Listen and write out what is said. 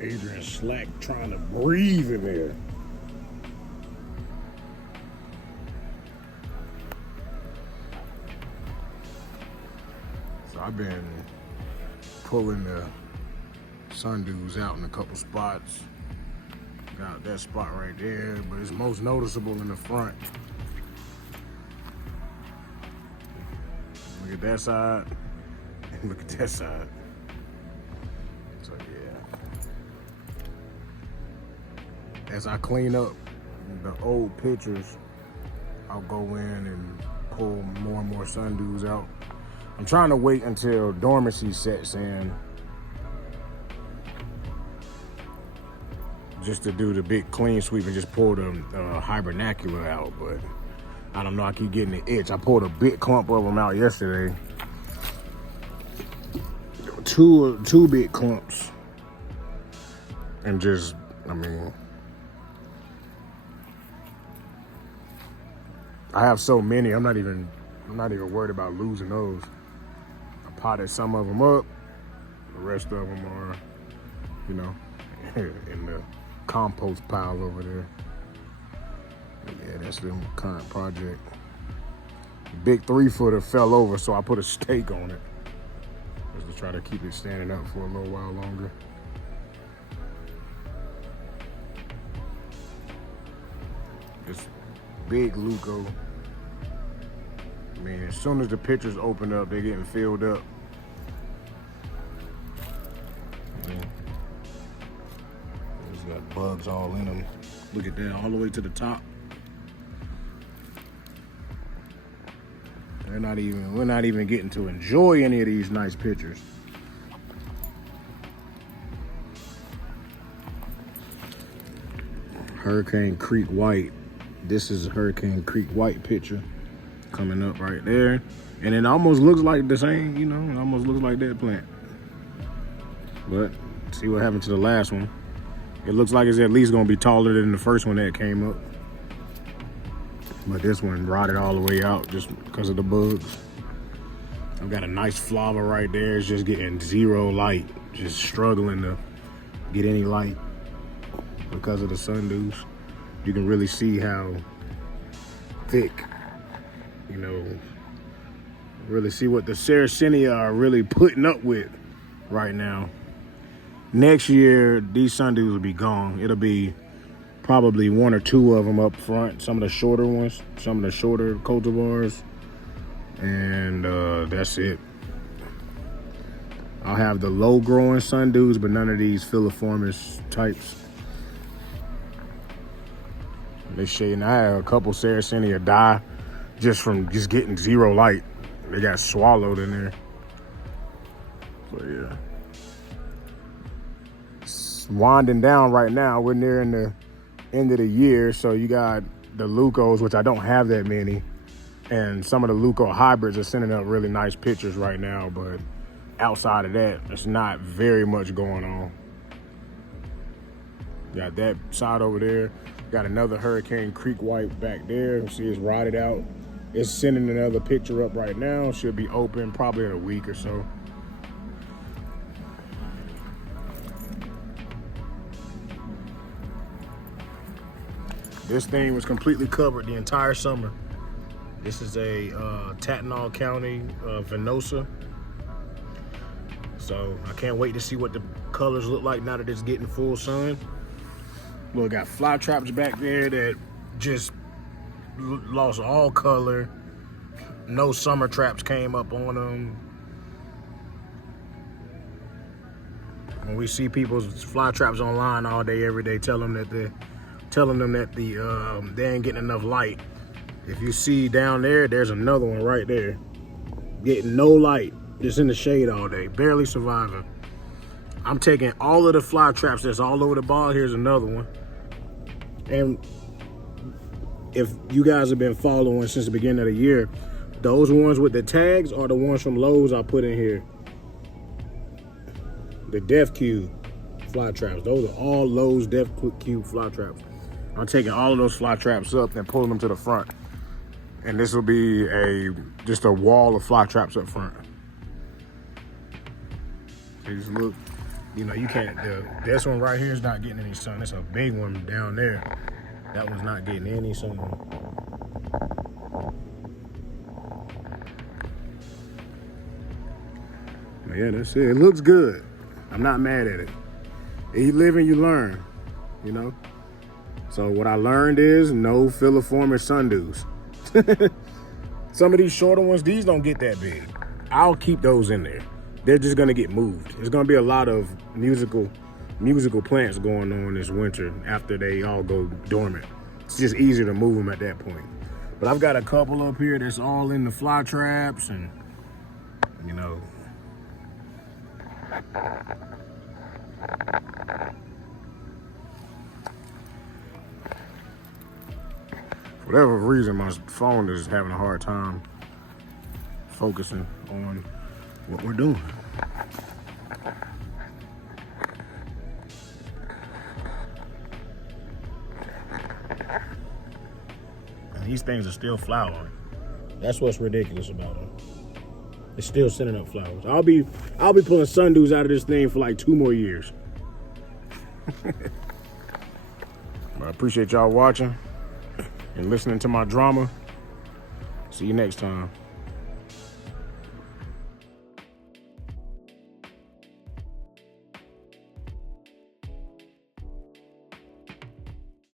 Adrian Slack trying to breathe in there. So I've been pulling the sundews out in a couple spots. Got that spot right there, but it's most noticeable in the front. Look at that side, and look at that side. So yeah. As I clean up the old pictures, I'll go in and pull more and more sundews out. I'm trying to wait until dormancy sets in just to do the big clean sweep and just pull the hibernacular out, but I don't know, I keep getting the itch. I pulled a big clump of them out yesterday. Two big clumps. And just, I mean, I have so many, I'm not even worried about losing those. I potted some of them up. The rest of them are, you know, in the compost pile over there. But yeah, that's the current project. Big 3-footer fell over, so I put a stake on it just to try to keep it standing up for a little while longer. This big Luco. I mean, as soon as the pictures open up, they're getting filled up. It's got bugs all in them. Look at that, all the way to the top. We're not even getting to enjoy any of these nice pictures. Hurricane Creek White. This is a Hurricane Creek White picture coming up right there. And it almost looks like the same, you know, it almost looks like that plant. But see what happened to the last one. It looks like it's at least gonna be taller than the first one that came up. But this one rotted all the way out just because of the bugs. I've got a nice flower right there. It's just getting zero light. Just struggling to get any light because of the sundews. You can really see how thick, you know, really see what the Sarracenia are really putting up with right now. Next year, these sundews will be gone. It'll be probably 1 or 2 of them up front, some of the shorter ones, some of the shorter cultivars, and that's it. I'll have the low growing sundews, but none of these filiformis types. They shading. I had a couple Sarracenia die just from getting zero light. They got swallowed in there. So yeah. It's winding down right now. We're nearing the end of the year, so you got the Lucos, which I don't have that many, and some of the Luco hybrids are sending up really nice pictures right now, but outside of that, there's not very much going on. Got that side over there. Got another Hurricane Creek White back there. See, it's rotted out. It's sending another picture up right now. Should be open probably in a week or so. This thing was completely covered the entire summer. This is a Tatnall County Venosa. So I can't wait to see what the colors look like now that it's getting full sun. Well, got fly traps back there that just lost all color. No summer traps came up on them. When we see people's fly traps online all day, every day, telling them that they ain't getting enough light. If you see down there, there's another one right there. Getting no light, just in the shade all day, barely surviving. I'm taking all of the fly traps that's all over the ball. Here's another one. And if you guys have been following since the beginning of the year, those ones with the tags are the ones from Lowe's I put in here. The Def Cube fly traps. Those are all Lowe's Def Cube fly traps. I'm taking all of those fly traps up and pulling them to the front. And this will be just a wall of fly traps up front. So just look You know, you can't, this one right here is not getting any sun. It's a big one down there. That one's not getting any sun. But yeah, that's it. It looks good. I'm not mad at it. You live and you learn, you know? So what I learned is no filiformis sundews. Some of these shorter ones, these don't get that big. I'll keep those in there. They're just gonna get moved. There's gonna be a lot of musical plants going on this winter after they all go dormant. It's just easier to move them at that point. But I've got a couple up here that's all in the fly traps, and you know. For whatever reason, my phone is having a hard time focusing on what we're doing. And these things are still flowering. That's what's ridiculous about them. It's still sending up flowers. I'll be pulling sundews out of this thing for like 2 more years. I appreciate y'all watching and listening to my drama. See you next time.